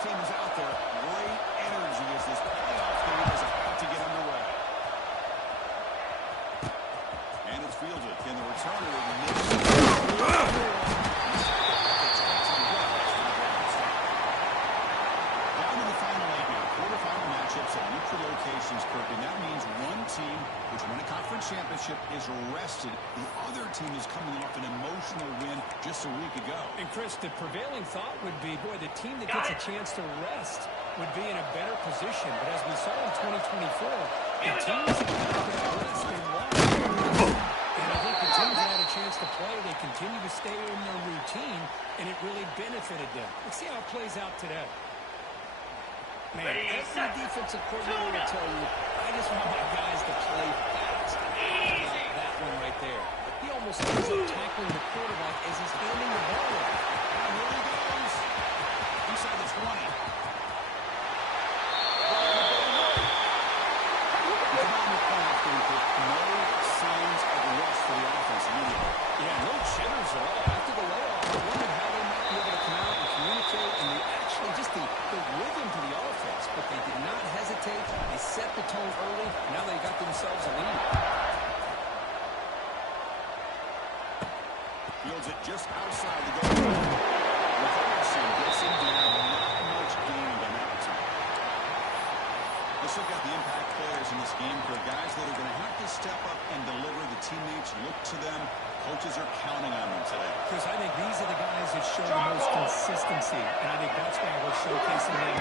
team is out there. Great energy as this playoff game is about to get underway. And it's fielded. Can the returner ignite? Down to the final 8 now. Quarterfinal matchups at neutral locations, Kirk, and that means one team which won a conference championship is rested. The other team is coming off an emotional win just a week ago. And Chris, the prevailing thought would be, boy, the team that gets a chance to rest would be in a better position. But as we saw in 2024, the teams that got that rest, they lost. And I think the teams that had a chance to play, they continue to stay in their routine, and it really benefited them. Let's see how it plays out today. Man, every defensive coordinator will tell you, I just want my guys to play fast. That one right there. He almost ends up tackling the quarterback as he's handing the ball off. And here he goes. Inside the 20. No signs of rest for the offense immediately. Yeah, no jitters at all. After the layoff, I wondered how they might be able to come out and communicate and actually just the rhythm to the offense. But they did not hesitate. They set the tone early. Now they got themselves a lead. Fields it just outside the goal line. Robertson gets him down. Not much gained on that time. Let's look at the impact players in this game for guys that are going to have to step up and deliver. The teammates look to them. Coaches are counting on them today. Chris, I think these are the guys that show the most consistency, and I think that's why we're showcasing them.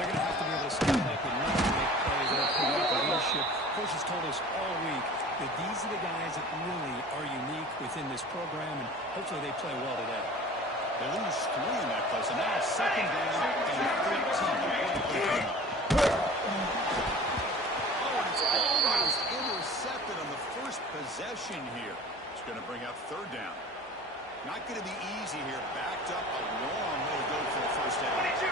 They're going to have to be able to step up and not make plays or promote the leadership. Coaches told us all week that these are the guys that really are unique within this program, and hopefully they play well today. They lose 3 in that place, and now it's second down and 13. Oh, it's almost intercepted on the first possession here. It's going to bring up third down. Not going to be easy here. Backed up a long way to go for a first down. 22.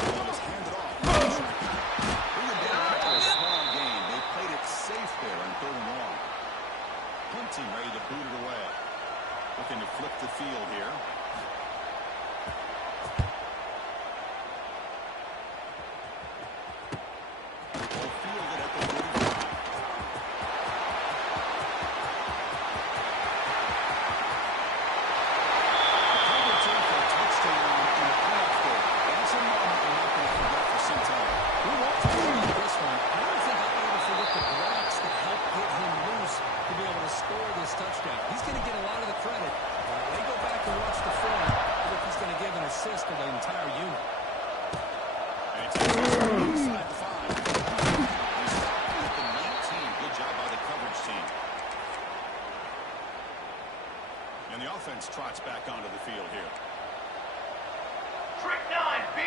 Ball is handed off. Bring it down to a small gain. They played it safe there on third and long. Hunting ready to boot it away. Looking to flip the field here. And the offense trots back onto the field here. Trick 9B.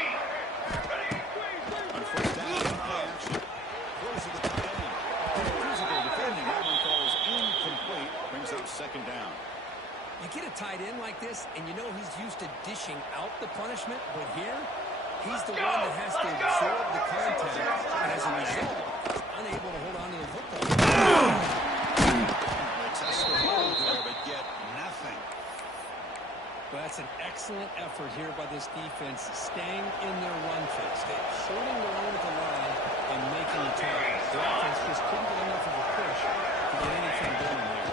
On first down, action. Throws to the tight end. Physical defending. That one falls incomplete. Brings up second down. You get a tight end like this, and you know he's used to dishing out the punishment, but here, he's the one that has to absorb the contact, and as a result, he's unable to hold on to the football. They test the hold there, but get nothing. But that's an excellent effort here by this defense, staying in their run fix. They're holding their own at the line and making the tackles. The offense just couldn't get enough of a push to get anything going there.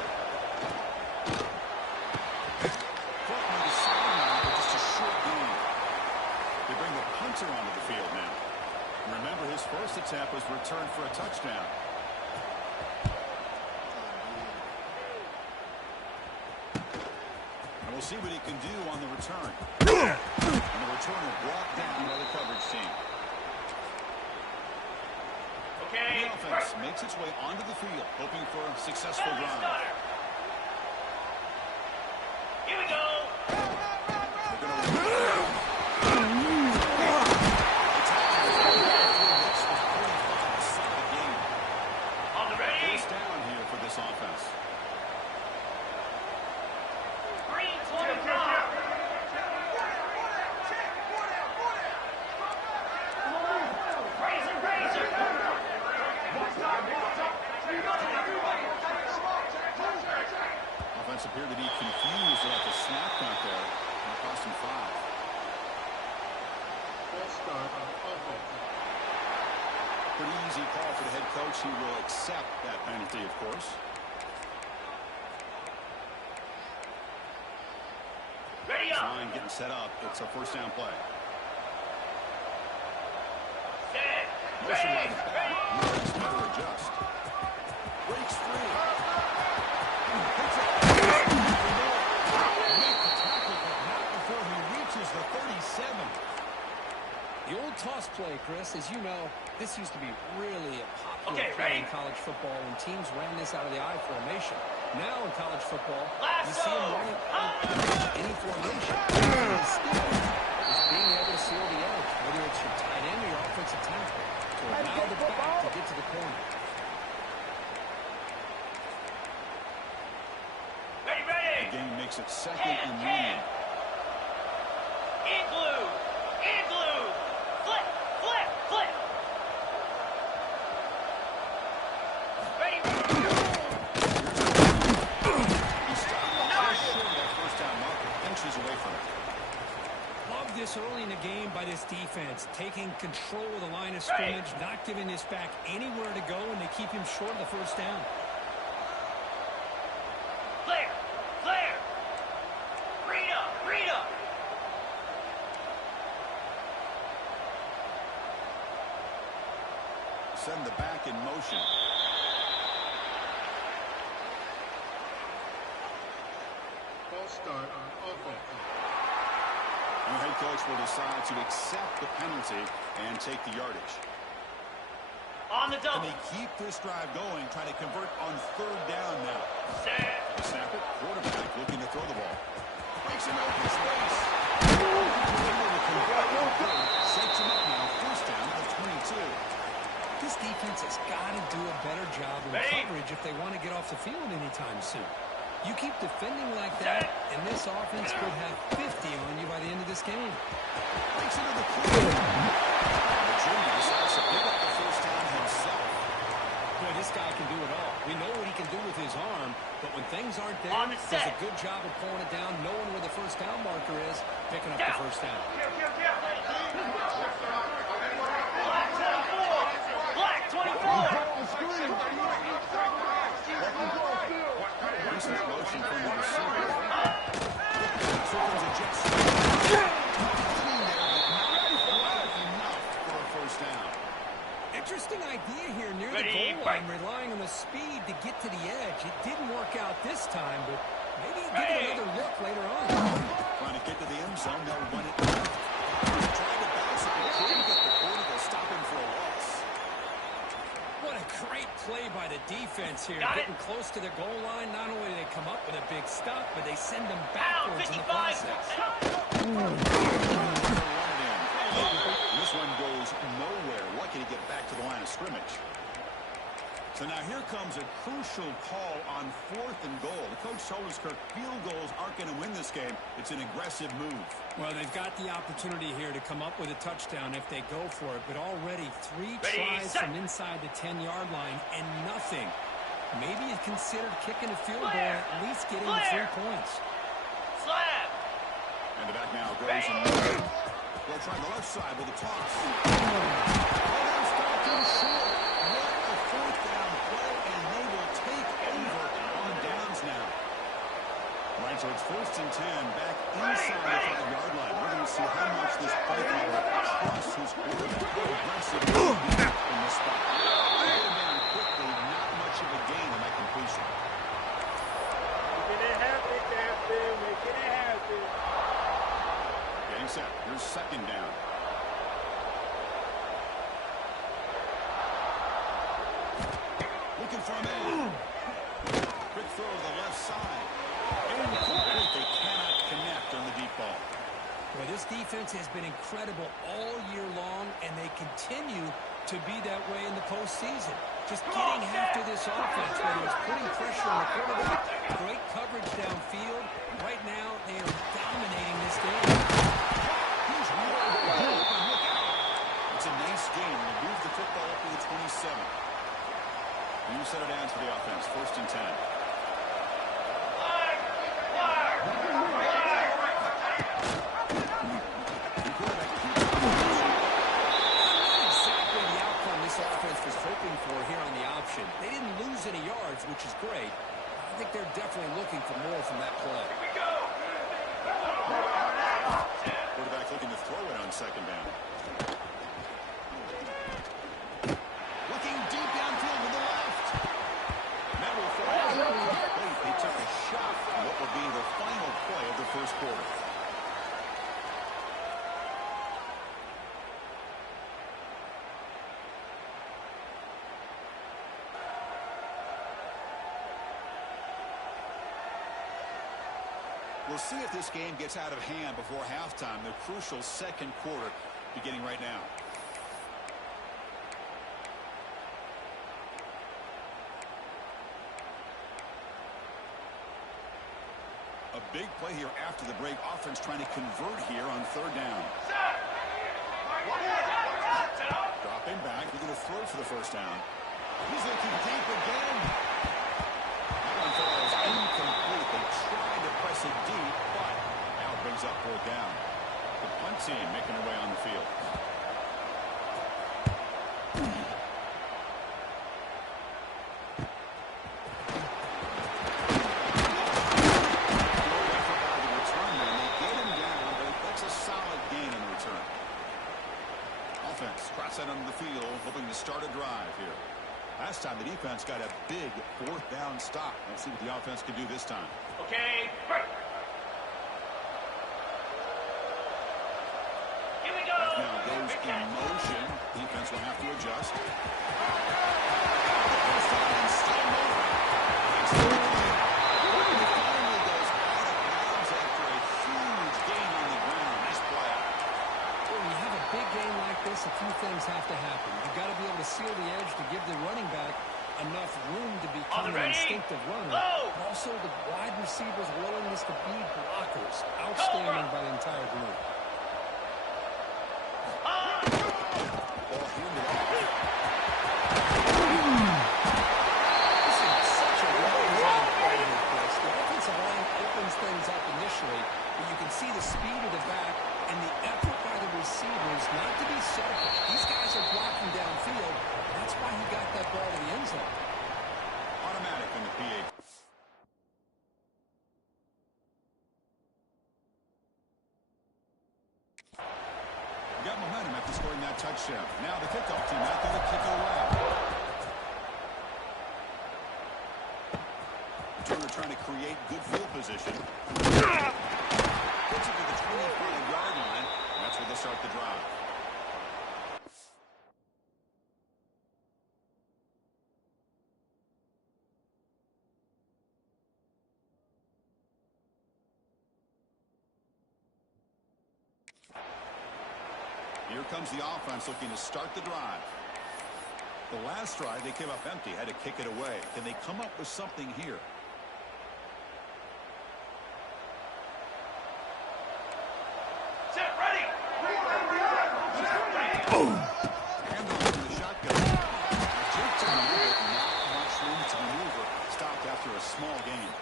On the sideline, but just a short gain. They bring the punter onto the field now. Remember, his first attempt was returned for a touchdown. And we'll see what he can do on the return. And the returner brought down by the coverage team. Okay. The offense makes its way onto the field, hoping for a successful drive. Here we go. On the ready. First down here for this offense. Green 29. Razor, razor. Offense appeared to be confused about the snap count there. And it cost him 5. Pretty easy call for the head coach. He will accept that penalty, of course. Ready up. Fine, getting set up. It's a first down play. Set. Motion by Ready. the back. Nice better adjust. Breaks free. Picks it. Make the tackle, but not before he reaches the 37. The old toss play, Chris, as you know, this used to be really a popular Okay, play ready? in college football when teams ran this out of the I formation. Now in college football, you Lasso. see them run it out of any formation. And still is being able to seal the edge, whether it's your tight end or your offensive tackle, to allow the back to get to the corner. Ready, ready. The game makes it second and medium. Igloo. Igloo. Flip, flip, flip. Ready. He stopped just short of that first down marker. Inches away from it. Love this early in the game by this defense, taking control of the line of scrimmage, not giving this back anywhere to go, and they keep him short of the first down. Clear. Clear. Read up. Read up. Send the back in motion. False start on offense. And the head coach will decide to accept the penalty and take the yardage. On the Can double. they keep this drive going, trying to convert on third down now? Set. They snap it. Quarterback looking to throw the ball. Breaks an open space. Able to convert on third. Sets him up now. First down at the 22. This defense has got to do a better job in Ready? coverage if they want to get off the field anytime soon. You keep defending like that, and this offense could have 50 on you by the end of this game. Breaks into the clear. The junior decides to pick up the first down himself. Boy, this guy can do it all. We know what he can do with his arm, but when things aren't there, On the does set. a good job of pulling it down, knowing where the first down marker is, picking up the Down. first down. Black 24. Black 24. Recent motion from the receiver. So comes a jet sweep. Getting there, but not quite enough for a first down. Interesting idea here near Ready, the goal break. line, relying on the speed to get to the edge. It didn't work out this time, but maybe he'll give Ready. it another look later on. Trying to get to the end zone, they'll run it back. Trying to bounce it, but couldn't get the quarter to stop him for a loss. What a great play by the defense here. Got it. Getting close to the goal line, not only do they come up with a big stop, but they send them Down. backwards in the 55. process. This one goes nowhere. Lucky to get back to the line of scrimmage. So now here comes a crucial call on 4th and goal. The coach told us, Kirk, field goals aren't going to win this game. It's an aggressive move. Well, they've got the opportunity here to come up with a touchdown if they go for it, but already 3 Ready, tries set. from inside the 10-yard line and nothing. Maybe you considered kicking a field goal Clear. and at least getting Clear. the 3 points. Slab. And the back now goes Ready. and they'll try the left side with a toss. Almost got too short. What a 4th down play, and they will take over on downs now. Right, so it's 1st and 10, back inside the 5-yard line. We're going to see how much this play caller trusts his quarterback. How aggressive he will be in this spot. Going down quickly, not much of a gain on that completion. Making it happen, Captain. Making it happen. Getting set. Here's 2nd down. Looking for a man. Quick throw to the left side. Incomplete. They cannot connect on the deep ball. Well, this defense has been incredible all year long, and they continue to be that way in the postseason. Just getting after this offense, whether it's putting pressure on the quarterback, great coverage downfield. Right now, they are dominating this game. He's wide open. Look out. It's a nice game. They move the football up to the 27. You set it down for the offense. 1st and 10. Flag. Flag. Not exactly the outcome this offense which is great. I think they're definitely looking for more from that play. Here we go. Quarterback looking to throw it on second down. Looking deep downfield to the left. That will fall late. They took a shot on what will be the final play of the first quarter. We'll see if this game gets out of hand before halftime. The crucial second quarter beginning right now. A big play here after the break. Offense trying to convert here on third down. Dropping back, looking to throw for the first down. He's looking deep again. That one falls incomplete. They tried to press it deep, but now it brings up fourth down. The punt team making their way on the field. Cross out onto the field, hoping to start a drive here. Last time the defense got a big fourth down stop. Let's see what the offense can do this time. Okay, break. Here we go. Now goes in motion. Defense will have to adjust. A few things have to happen. You've got to be able to seal the edge to give the running back enough room to become an instinctive runner. But also the wide receivers' willingness to be blockers. Outstanding by the entire group. This is such a well-designed play here, Chris. The offensive line opens things up initially, but you can see the speed of the back and the effort by the receivers not to be selfish. These guys are blocking downfield. That's why he got that ball to the end zone. Automatic in the PA. Got momentum after scoring that touchdown. Now the kickoff team out there to kick it away. Turner trying to create good field position. Gets it to the 25-yard line. That's where they start the drive. Here comes the offense looking to start the drive. The last drive, they came up empty, had to kick it away. Can they come up with something here? Small game.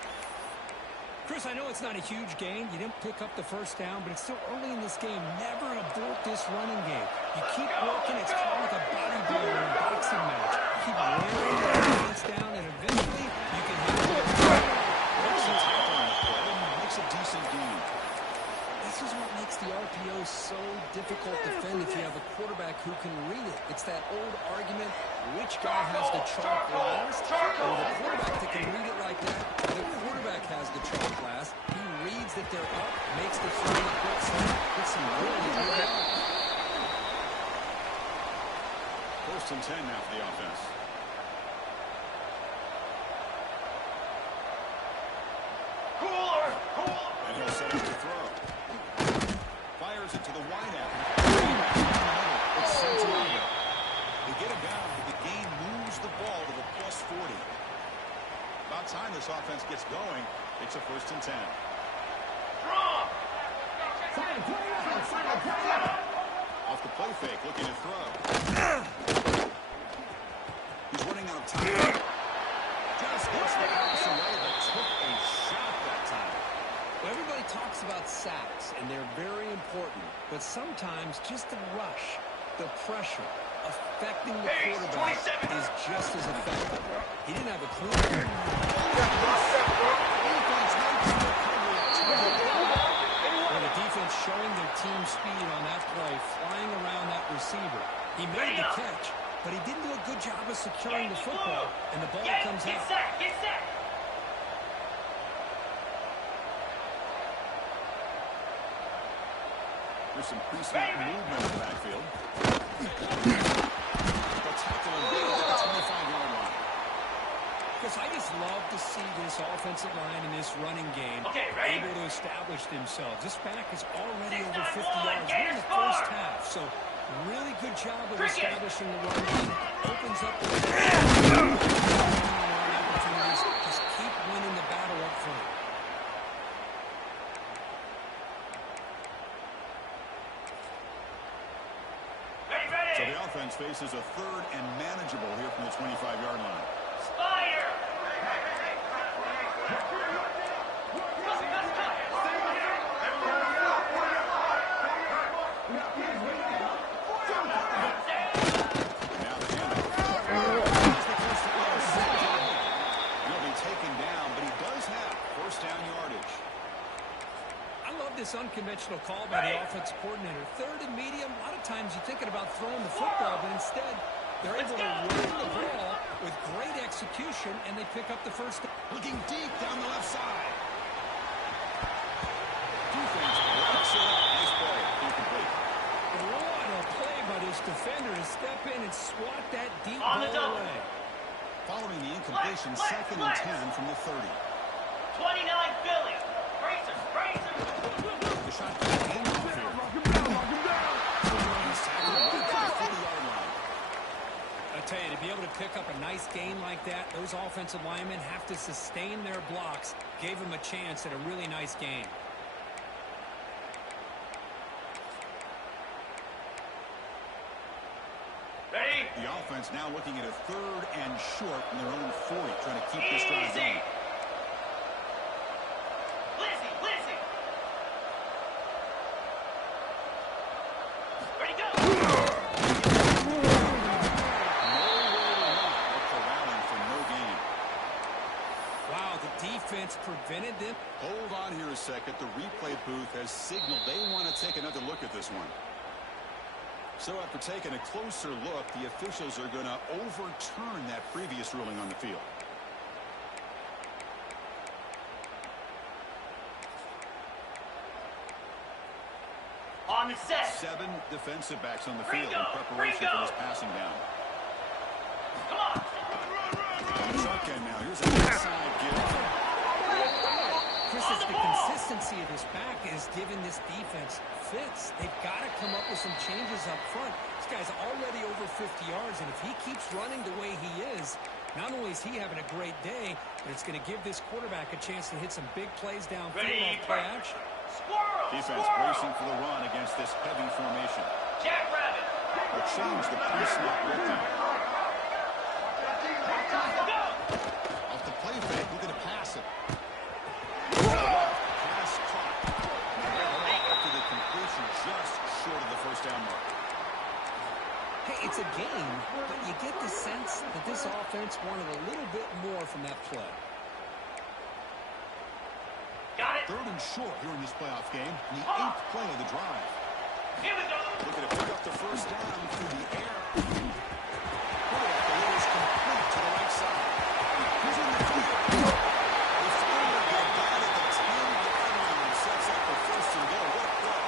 Chris, I know it's not a huge gain. You didn't pick up the first down, but it's still early in this game. Never abort this running game. You keep working. It's kind of like a bodybuilder in a boxing match. Keep wearing the defense down, and eventually you can hit it. Makes a tackle on the play and makes a decent gain. This is what makes the RPO so difficult to defend if you have a quarterback who can read it. It's that old argument, which guy has the chalk last, or the quarterback that can read it like that. The quarterback has the chalk last. He reads that they're up, makes the three quick snap, gets some really good yards. First and 10 now for the offense. And he'll set up to throw. Fires it to the wideout. It's Santiago. They get him down, but the game moves the ball to the +40. About time this offense gets going. It's a first and 10. Off the play fake, looking to throw. He's running out of time. Just gets the pass away, but took a shot that time. Well, everybody talks about sacks, and they're very important. But sometimes just the rush, the pressure, affecting the quarterback is just as effective. He didn't have a clue. Well, the defense showing their team speed on that play, flying around that receiver. He made the catch, but he didn't do a good job of securing the football, and the ball comes out. Get set. There's some pre-snap movement in the backfield. They'll tackle him at the 25-yard line. Because I just love to see this offensive line in this running game able to establish themselves. This back is already over 50 yards. We're in the first half, so really good job of establishing the run game. Opens up the opportunities. Just keep winning the battle up front. So the offense faces a third and manageable here from the 25-yard line. Fire! Now the handoff. He'll be taken down, but he does have first down yardage. I love this unconventional call by the offensive coordinator. Third and medium, a lot of times you're thinking about throwing the football, but instead they're able to run the ball with great execution, and they pick up the first down. Looking deep down the left side. Defense breaks it up. Nice play. Incomplete. What a play by this defender to step in and swat that deep On the ball double. away. Following the incompletion, second and 10 from the 30. 29 Philly. Racers. The shotgun handoff here. He's tackled right to the 40-yard line. I tell you, to be able to pick up a nice gain like that, those offensive linemen have to sustain their blocks. Gave them a chance at a really nice gain. Ready? The offense now looking at a third and short from their own 40, trying to keep this drive going. Lizzie. Ready, go. Wow, the defense prevented them. Hold on here a second. The replay booth has signaled they want to take another look at this one. So after taking a closer look, the officials are going to overturn that previous ruling on the field. On the set. 7 defensive backs on the field in preparation for this passing down. Come on. Shotgun now. Here's a inside give. Chris, it's the consistency of this back is giving this defense fits. They've got to come up with some changes up front. This guy's already over 50 yards, and if he keeps running the way he is, not only is he having a great day, but it's going to give this quarterback a chance to hit some big plays downfield off play action. Squirrel. Defense bracing for the run against this heavy formation. Jackrabbit. They'll change the pre-snap look now. Go. Off the play fake, looking to pass it. Pass caught. After the completion, just short of the first down mark. Hey, it's a game, but you get the sense that this offense wanted a little bit more from that play. Got it. Third and short here in this playoff game. The 8th play of the drive. Here we go. Looking to pick up the first down through the air. Quarterback, the lead is complete to the right side. He's in the field. They finally get down at the 10-yard line. Sets up the first and goal. What a play.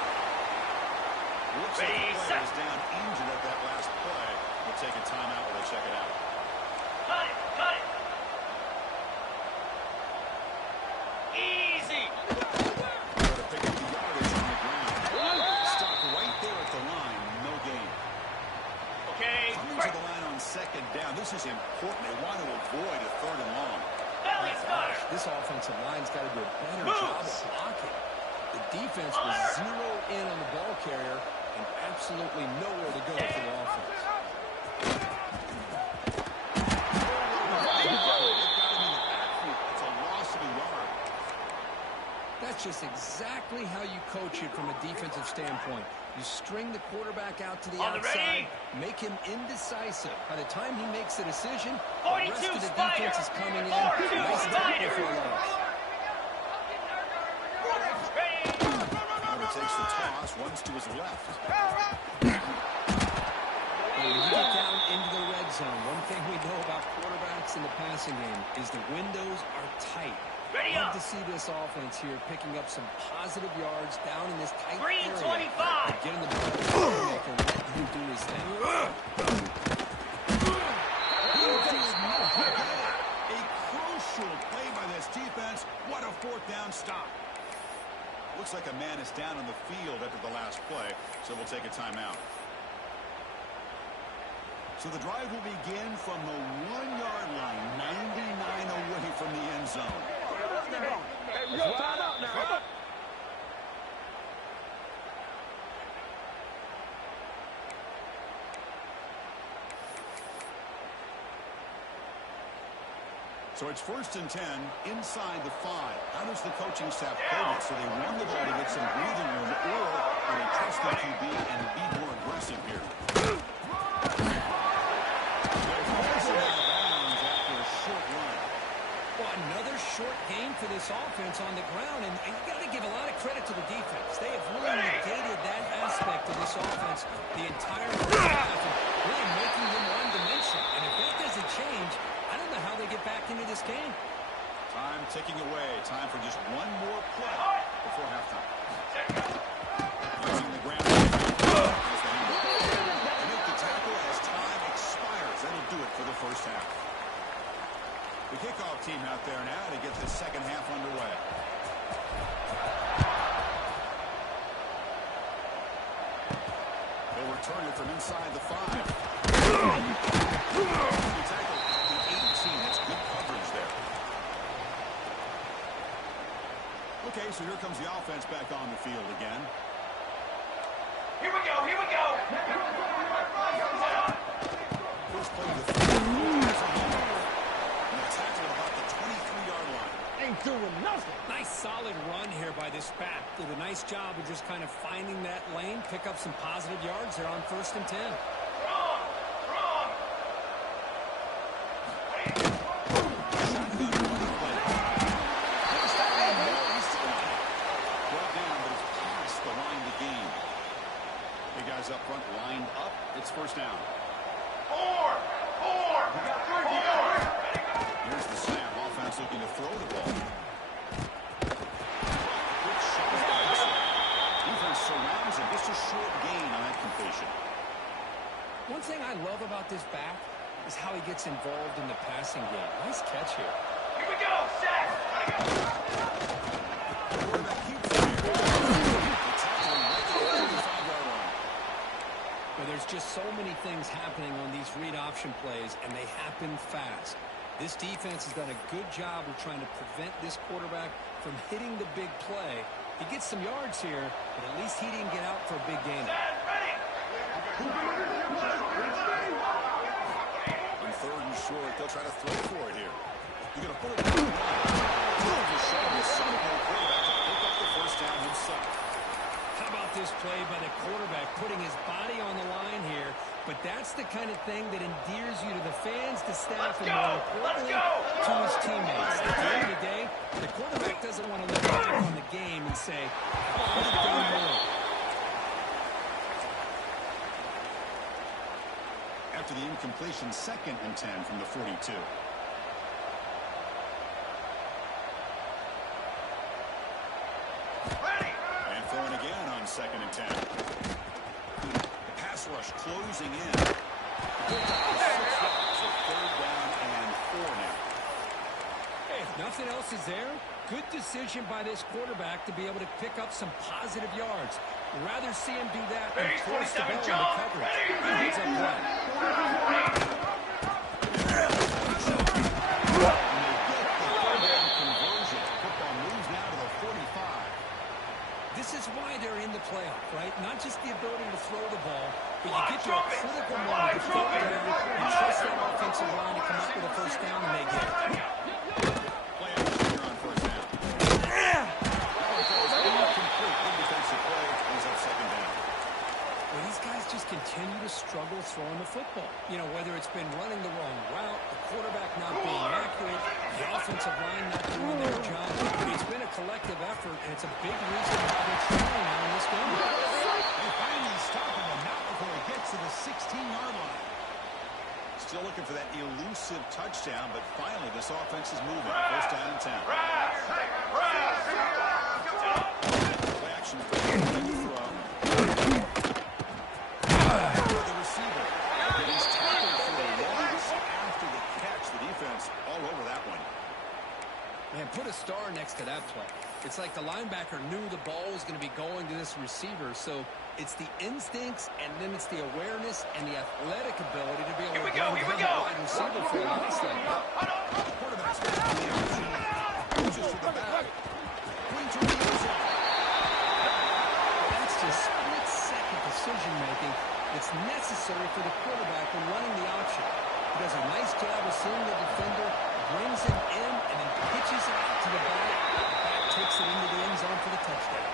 Looks like the player is down injured at that last play. We'll take a timeout while they check it out. Cut it. Easy. To pick up the yardage on the ground. Stop right there at the line. No gain. Okay. Coming to the line on second down. This is important. They want to avoid a third and long. Belly starter. This offensive line's got to do a better job of blocking. The defense was zeroed in on the ball carrier and absolutely nowhere to go for the offense. That's just exactly exactly how you coach it from a defensive standpoint. You string the quarterback out to the On the outside, ready. make him indecisive. By the time he makes a decision, the 42 rest of the Spider. defense is coming in. 42 Nice tackle for a Spider. loss. Carter takes the toss, runs to his left. When you get down into the red zone, one thing we know about quarterbacks in the passing game is the windows are tight. Ready Love up. to see this offense here picking up some positive yards down in this tight Green area. 25. But getting the ball to the playmaker, letting him do his thing. A crucial play by this defense. What a fourth down stop. Looks like a man is down on the field after the last play, so we'll take a timeout. So the drive will begin from the 1-yard line, 99 away from the end zone. So it's 1st and 10 inside the 5. How does the coaching staff play this? So they run the ball to get some breathing room, or do they trust the QB and be more aggressive here? Well, another short game for this offense on the ground, and you got to give a lot of credit to the defense. They have really negated that aspect of this offense the entire first half, and really making them one-dimensional. And if that doesn't change, I don't know how they get back into this game. Time ticking away. Time for just one more play before halftime. Using the ground. And make the tackle as time expires. That'll do it for the first half. The kickoff team out there now to get the second half underway. They'll return it from inside the 5. The tackle at the 18. That's good coverage there. Okay, so here comes the offense back on the field again. Here we go. Here we go. First play of the field. Tackle at about the 23-yard line. Ain't doing nothing. Nice solid run here by this back. Did a nice job of just kind of finding that lane, pick up some positive yards there on 1st and 10. Wrong. Wrong. Brought down, but it's past the line to gain. Big guys up front lined up. It's 1st down. 4. 4. 4. Here's the snap. Offense looking to throw the ball. Quick shot. Defense surrounds him. Just a short gain on that completion. One thing I love about this back is how he gets involved in the passing game. Nice catch here. Here we go. Set. Quarterback keeps it here. The tackling right to the 35-yard line. But there's just so many things happening on these read option plays, and they happen fast. This defense has done a good job of trying to prevent this quarterback from hitting the big play. He gets some yards here, but at least he didn't get out for a big game. On 3rd and short, they'll try to throw for it here. You're going to put it down. Just showing the quarterback to pick up the 1st down himself. How about this play by the quarterback, putting his body on the line here? But that's the kind of thing that endears you to the fans, the staff, and more importantly, to his teammates. At the end of the day, the quarterback doesn't want to look back on the game and say, I could have done more. After the incompletion, 2nd and 10 from the 42. And throwing again on 2nd and 10. The pass rush closing in. Good job. 6 yards, so 3rd down and 4 now. Hey, if nothing else is there, good decision by this quarterback to be able to pick up some positive yards. Rather see him do that than force the ball into coverage. He heads up right. This is why they're in the playoff, right? Not just the ability to throw the ball, but you get to a critical moment to throw it down and trust that offensive line to come up with a 1st down, and they get it. Play action here on 1st down. That one goes incomplete. been running the wrong route, the quarterback not being accurate, the offensive line not doing their job. It's been a collective effort, and it's a big reason why they're trailing now in this game. They finally stop him, but not before he gets to the 16-yard line. Still looking for that elusive touchdown, but finally this offense is moving. First down and 10. Play action for the throw. The receiver. He's tackled for a loss after the catch. The defense all over that one. Man, put a star next to that play. It's like the linebacker knew the ball was going to be going to this receiver, so it's the instincts, and then it's the awareness and the athletic ability to be able to run down the wide receiver for a loss like that. Quarterback's got the option. Pushes to the back. Wing to the end zone. That's just split-second decision-making that's necessary for the quarterback when running the option. He does a nice job of seeing the defender, brings him in, and then pitches it out to the back. Back takes it into the end zone for the touchdown.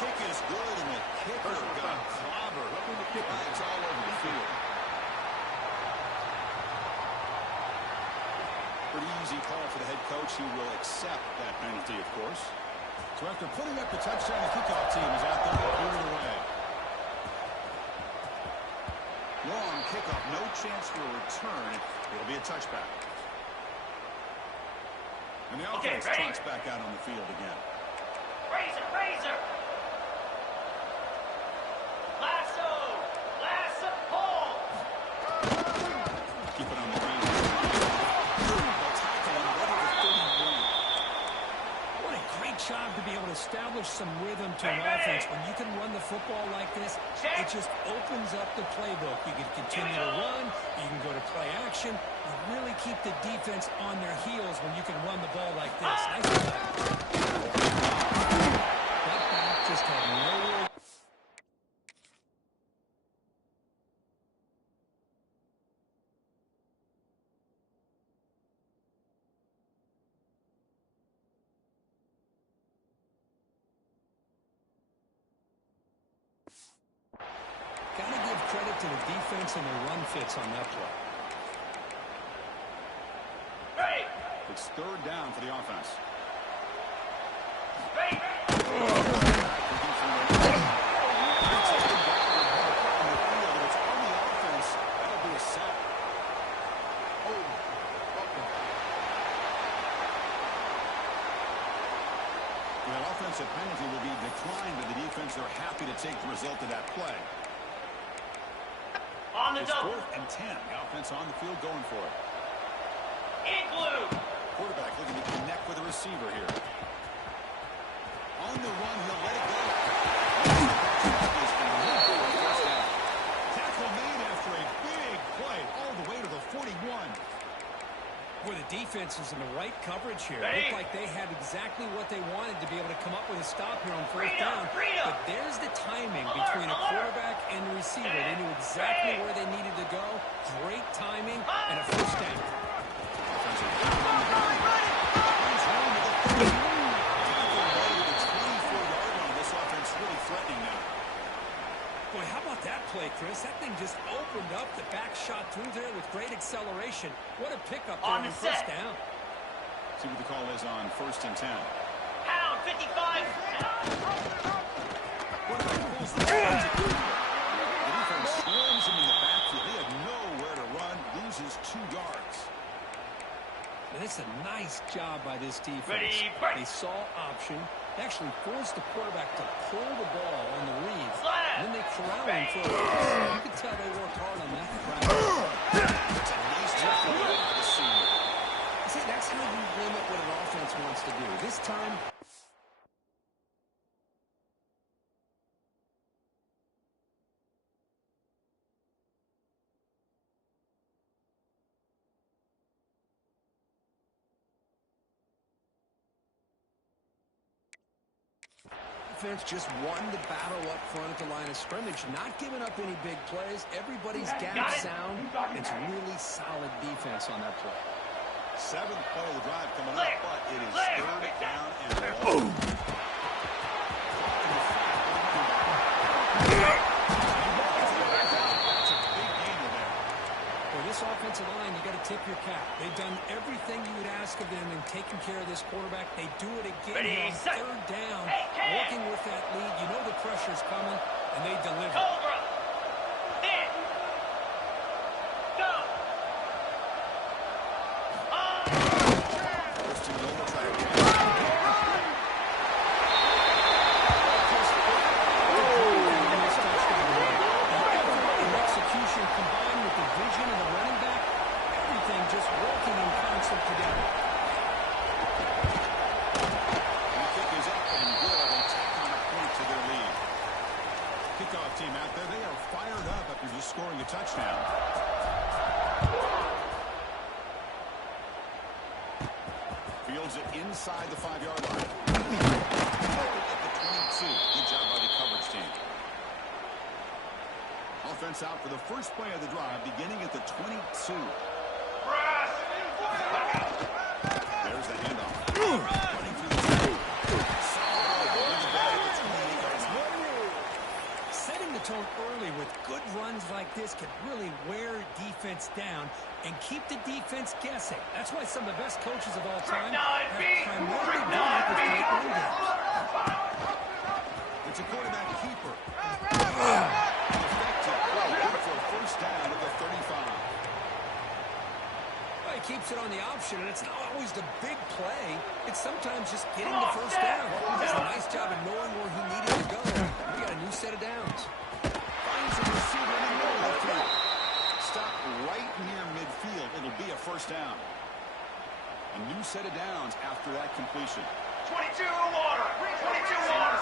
Kick is good, and the kicker got clobbered. Flags all over the field. Pretty easy call for the head coach. He will accept that penalty, of course. So after putting up the touchdown, the kickoff team is out there to boot it away. Long kickoff, no chance for a return. It'll be a touchback. And the offense trots back out on the field again. Razor! Lasso, pull! Keep it on the range. They'll tackle him right over 31. What a great job to be able to establish some rhythm to an offense. When you can run the football like this, it just opens up the playbook. You can continue to run, you can go to play action, you really keep the defense on their heels when you can run the ball like this. Nice play. That back just had no... Got to give credit to the defense and their run fits on that play. It's third down for the offense. That offensive penalty will be declined by the defense. They're happy to take the result of that play. On the It's double. 4th and 10. The offense on the field going for it. Igloo. Quarterback looking to connect with a receiver here. On the run, he'll let it go. Tackle made after a big play all the way to the 41. Boy, the defense is in the right coverage here. It looked like they had exactly what they wanted to be able to come up with a stop here on fourth down. But there's the timing between a quarterback and the receiver. They knew exactly where they needed to go. Great timing and a first down. This offense really threatening now. Boy, how about that play, Chris? That thing just opened up. The back shot through there with great acceleration. What a pickup there on first down. See what the call is on 1st and 10. Pound 55. The defense swarms him in the backfield. He had nowhere to run, loses 2 yards. And it's a nice job by this defense. Ready. They saw option. They actually forced the quarterback to pull the ball on the read. And then they corralled him for a pass. You could tell they worked hard on that. It's a nice tackle by the senior. See, that's how you limit what an offense wants to do. This time... Defense just won the battle up front at the line of scrimmage, not giving up any big plays. Everybody's gap sound. It's really solid defense on that play. 7th play of the drive coming up, but it is 3rd down and long. That's a big gainer there. Well, For this offensive line, you got to tip your cap. They've done everything you would ask of them in taking care of this quarterback. They do it again Ready, here on set. third down, Hey, working with that lead. You know the pressure's coming, and they deliver. Cobra. In. Go. First and goal, try to catch. Execution combined with the vision of the running back, everything just working in concert together. The kick is up and good. They tack on a point to their lead. Kickoff team out there, they are fired up after just scoring a touchdown. Fields it inside the 5-yard line. At the 22. Good job by the coverage team. Offense out for the first play of the drive, beginning at the 22. There's the handoff. Running through the tackle. Setting the tone early with good runs like this can really wear defense down and keep the defense guessing. That's why some of the best coaches of all time have primarily done it with great run games. It's a quarterback keeper. Effective play. Good for a first down at the 35. Well, he keeps it on the option, and it's not always the big play. It's sometimes just getting the first down. He does a nice job of knowing where he needed to go. We got a new set of downs. Finds a receiver in the middle of the field. Stop right near midfield. It'll be a first down. A new set of downs after that completion. 22 water. 22 water.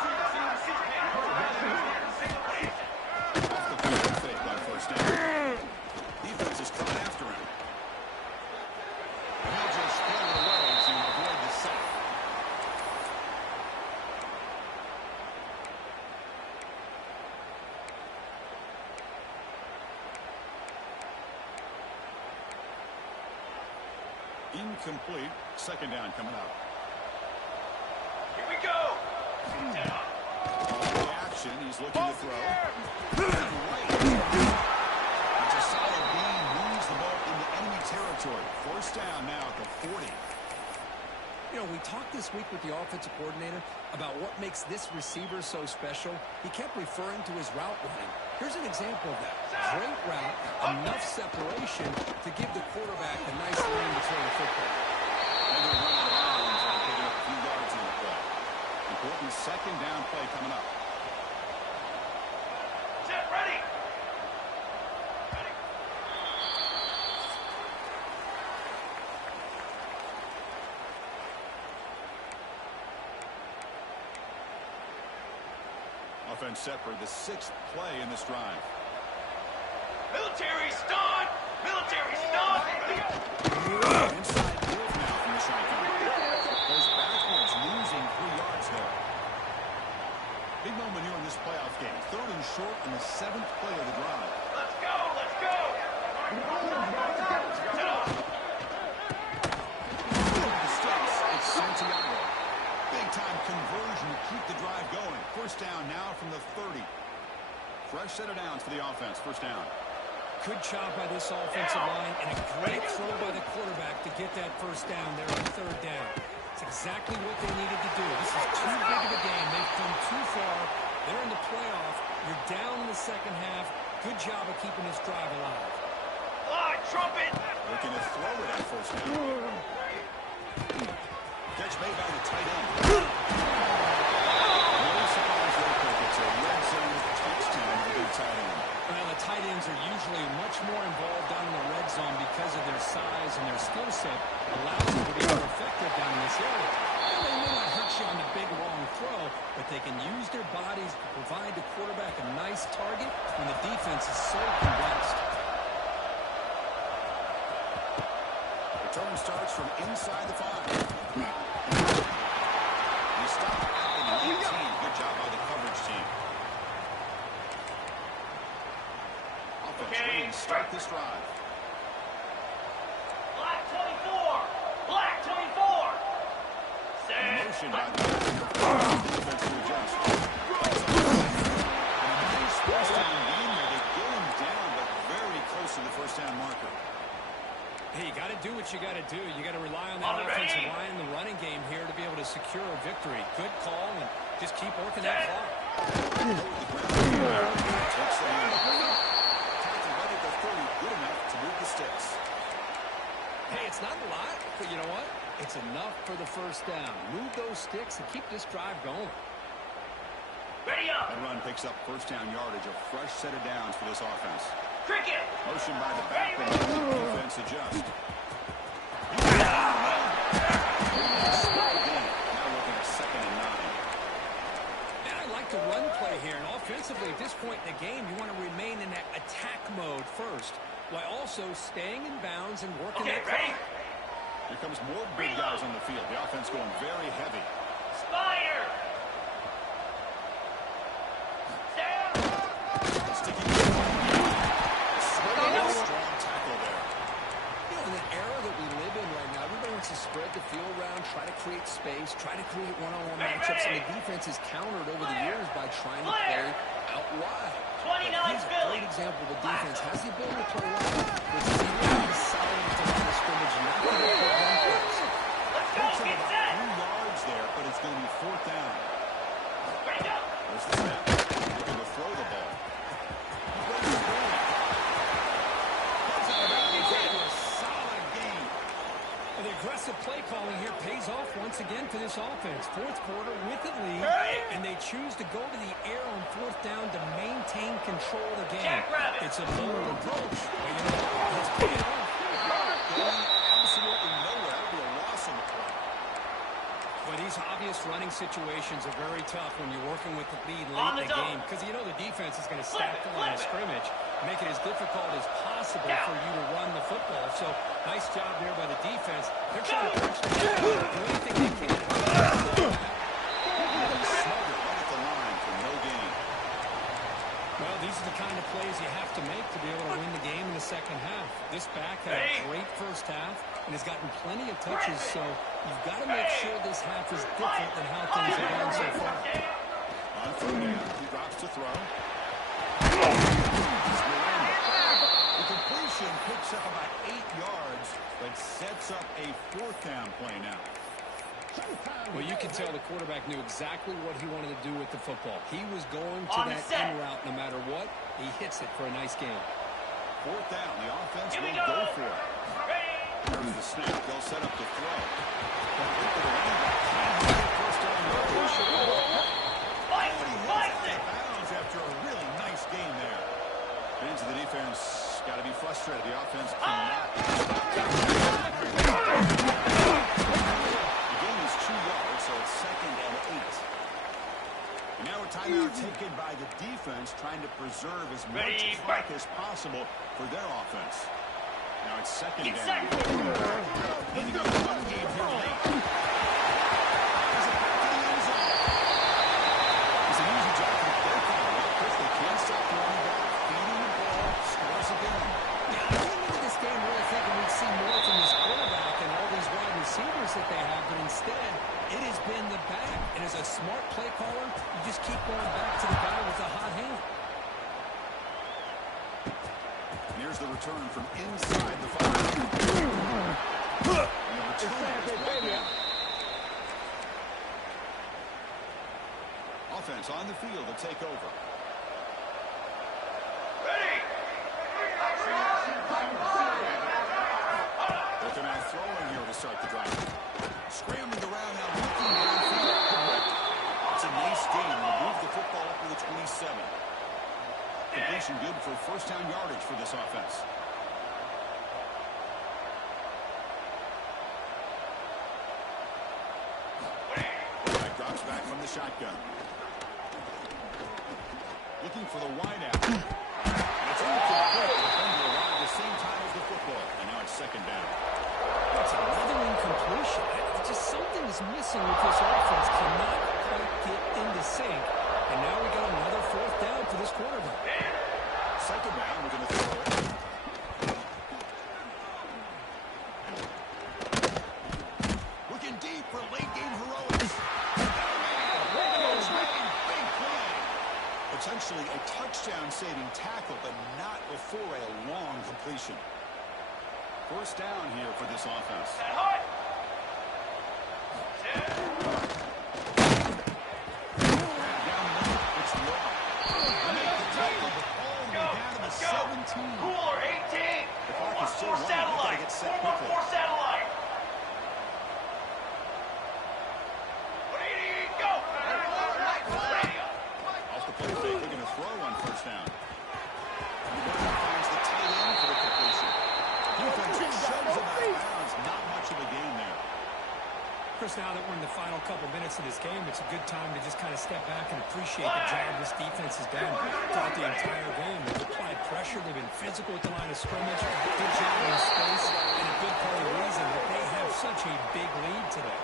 Off the field fake on first down. Defense is coming after him. He'll just throw it away to avoid the sack. Incomplete. Second down coming up. Here we go. Play action. He's looking to throw. Right. It's a solid gain. Moves the ball into enemy territory. First down now at the 40. You know, we talked this week with the offensive coordinator about what makes this receiver so special. He kept referring to his route running. Here's an example of that. Great route, enough separation to give the quarterback a nice lane to throw the football. And they're running out of bounds after picking up a few yards on the play. Important second down play coming up. Set, ready. Offense set for the 6th play in this drive. Military stun. Military stun. Inside field now from the shotgun. Goes backwards, losing 3 yards there. Big moment here in this playoff game. 3rd and short on the 7th play of the drive. Let's go. Let's go. The sticks, it's Santiago. Big-time conversion to keep the drive going. First down now from the 30. Fresh set of downs for the offense. First down. Good job by this offensive line and a great throw by the quarterback to get that first down there on third down. It's exactly what they needed to do. This is too big of a game. They've come too far. They're in the playoff. You're down in the second half. Good job of keeping this drive alive. Fly, trumpet. Looking to throw it at first down. Catch made by the tight end. No surprise real quick. It's a red zone touchdown for the tight end. Well, the tight ends are usually much more involved down in the red zone because of their size and their skill set allows them to be more effective down in this area. And they may not hurt you on the big, long throw, but they can use their bodies to provide the quarterback a nice target when the defense is so condensed. Return starts from inside the 5. He stopped at the 18. Good job by the coverage team. Offense ready to start this drive. Black 24. Black 24. Set. Motion by the defense to adjust. And a nice first down game there. They get him down, but very close to the first down marker. Hey, you got to do what you got to do. You got to rely on that offensive line and the running game here to be able to secure a victory. Good call, and just keep working that clock. Takes the hand. Tackle right at the 30. Good enough to move the sticks. Hey, it's not a lot, but you know what? It's enough for the first down. Move those sticks and keep this drive going. Ready up. That run picks up first down yardage. A fresh set of downs for this offense. Cricket. Motion by the back and the defense adjust. Now looking at 2nd and 9. And I like the run play here. And offensively, at this point in the game, you want to remain in that attack mode first, while also staying in bounds and working that ready? clock. Here comes more big guys on the field. The offense going very heavy. Spider. Strong tackle there. You know, in the era that we live in right now, everybody wants to spread the field around, try to create space, try to create one-on-one matchups, and the defense is countered over the years by trying to play out wide. 29 Here's a Philly. great example. The defense has the ability to play wide, but it's really solid at the line of scrimmage, not to get put run plays. Let's go. Picks up Get about set. 3 yards there, but it's going to be 4th down. Ready go. There's the snap. Looking to throw the ball. The aggressive play calling here pays off once again for this offense. 4th quarter with the lead, and they choose to go to the air on 4th down to maintain control of the game. Jackrabbit. It's a bold approach. But you know what? It's paying off. Going absolutely nowhere. That'll be a loss on the play. Well, these obvious running situations are very tough when you're working with the lead On late the in the double. game, because you know the defense is going to stack the line of flip it. scrimmage, make it as difficult as possible for you to run the football. So nice job there by the defense. They're trying to push the ball, do anything they can. Smothered right at the line for no gain. Well, these are the kind of plays you have to make to be able to win the game in the second half. This back had a great first half and has gotten plenty of touches, so you've got to make sure this half is different than how things have gone so far. On 3rd down, he drops to throw. The completion picks up about 8 yards, but sets up a 4th down play now. Well, you can tell the quarterback knew exactly what he wanted to do with the football. He was going to On the that set. end route no matter what. He hits it for a nice game. 4th down, the offense Here we will go go. for it. Ready. There's the snap. They'll set up the throw. First down, Fight. Fight. out of bounds after a really nice game there. Fans of the defense got to be frustrated. The offense cannot. The game is 2 yards, so it's 2nd and 8. And now a timeout taken by the defense, trying to preserve as much clock as possible for their offense. Now it's 2nd Get down. set. Need to go to one game here late. Has it back in the end zone. It's an easy job for the play caller. Chris, they can't stop the running back, feeding the ball, scores again. Yeah, I came into this game really thinking we'd see more from this quarterback and all these wide receivers that they have, but instead, it has been the back. And as a smart play caller, you just keep going back to the guy with the hot hand. And here's the return from inside the 5. And the return is brought down. Offense on the field to take over. Ready. They're going to throw in here to start the drive. Scrambling around now, looking downfield. It's a nice game. We'll move the football up to the 27. Completion good for first down yardage for this offense. Quarterback drops back from the shotgun. Looking for the wideout. And it's incomplete. The defender arrived at the same time as the football. And now it's 2nd down. It's another incompletion. Just something is missing with this offense. Cannot quite get into sync. And now we got another 4th down for this quarterback. 2nd down, we're going to throw it. Looking deep for late game heroics. Big play. Potentially a touchdown-saving tackle, but not before a long completion. First down here for this offense. Set hard. Down the middle, it's Law. Make the tackle, but all the way down to the 17. Cooler 18. The clock is still running. They gotta get set quickly. 4-1-4 satellite. Go. Radio. Off the play fake, they're gonna throw on first down. He finds the tight end for the completion. Defense shoves him out of bounds. Not much of a gain there. Chris, now that we're in the final couple minutes of this game, it's a good time to just kind of step back and appreciate the job this defense has done throughout the entire game. They've applied pressure. They've been physical at the line of scrimmage. Good job in space. And a big part of the reason that they have such a big lead today.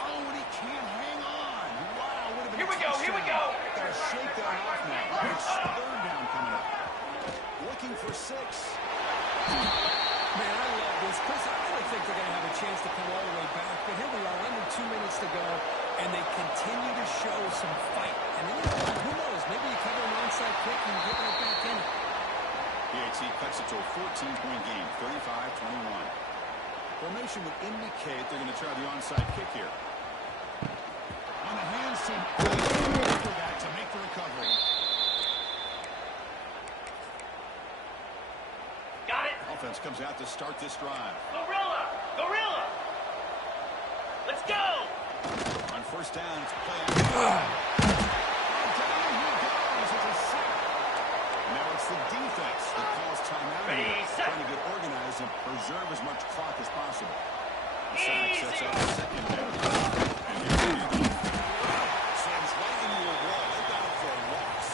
Oh, and he can't hang on. Wow, would have been Here we go, here we go. Gotta shake that off now. It's third down coming up. Looking for 6. Man, I love this. Chris, I don't think they're going to have a chance to come all the way back, but here we are, under 2 minutes to go, and they continue to show some fight. And then, who knows, maybe you cover an onside kick and get right back in it. PHC cuts it to a 14-point game, 35-21. Formation would indicate they're going to try the onside kick here. On the hands team, back to make the recovery. Got it. Offense comes out to start this drive. Gorilla. Gorilla. Let's go. On first down, it's play action. Down he goes. It's a sack. Now it's the defense that calls timeout here, trying to get organized and preserve as much clock as possible. The sack sets up the second down. And here you go. Sends right into a wall. They got it for a loss.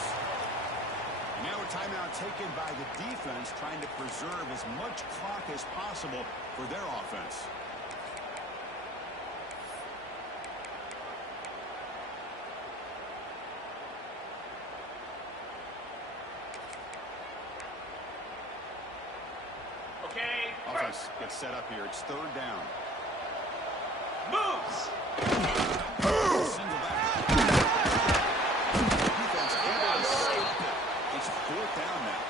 And now a timeout taken by the defense, trying to preserve as much clock as possible for their offense. Okay. Offense gets set up here. It's third down. Moves. Single back. Defense able to stop it. It's fourth down now.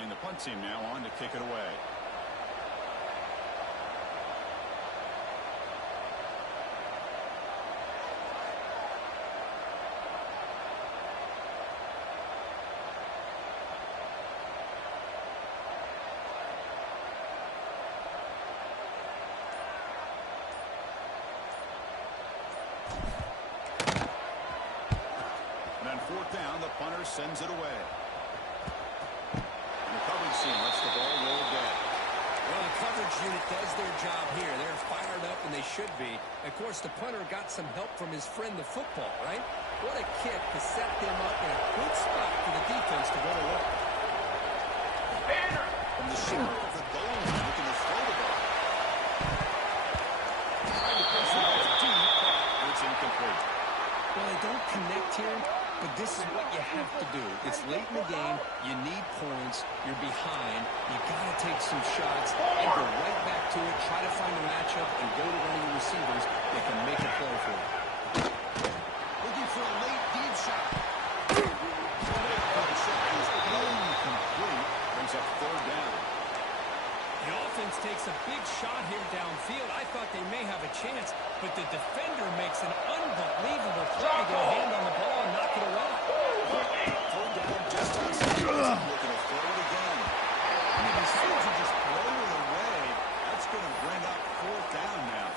And the punt team now on to kick it away. And on fourth down, the punter sends it away. And the coverage team lets the ball roll again. Well, the coverage unit does their job here. They're fired up, and they should be. Of course, the punter got some help from his friend, the football, right? What a kick to set them up in a good spot for the defense to go to work. Banner. From the shadow of the goal line, looking to throw the ball. Trying to push the ball deep, but it's incomplete. Well, they don't connect here, but this is what you have to do. It's late in the game. You need points. You're behind. You got to take some shots and go right back to it. Try to find a matchup and go to one of your receivers that can make a play for you. Looking for a late deep shot. The shot is incomplete. Brings up third down. The offense takes a big shot here downfield. I thought they may have a chance, but the defender makes an unbelievable play to get a hand on the ball and knock it away. Third down just on second. Looking to throw it again. I mean, as soon as you just throw it away, that's going to bring up fourth down now.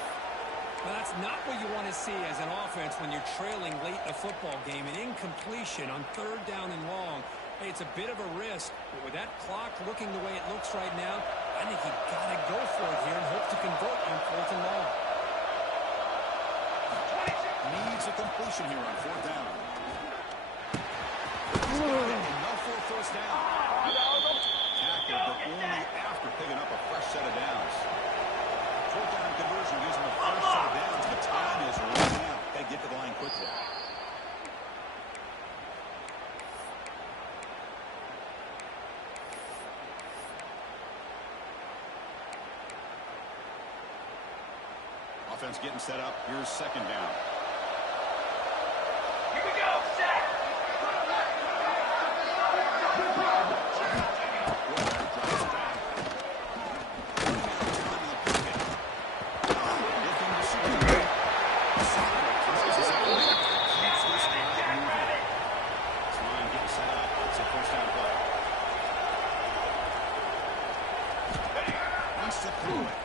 Well, that's not what you want to see as an offense when you're trailing late in a football game. An incompletion on third down and long. Hey, it's a bit of a risk, but with that clock looking the way it looks right now, I think you've got to go for it here and hope to convert on fourth and long. Needs a completion here on fourth down. Enough for a first down. Tackled, but only after picking up a fresh set of downs. Fourth down conversion gives them a first set of downs, but time is running out. They get to the line quickly. Offense getting set up. Here's second down. gets to throw it.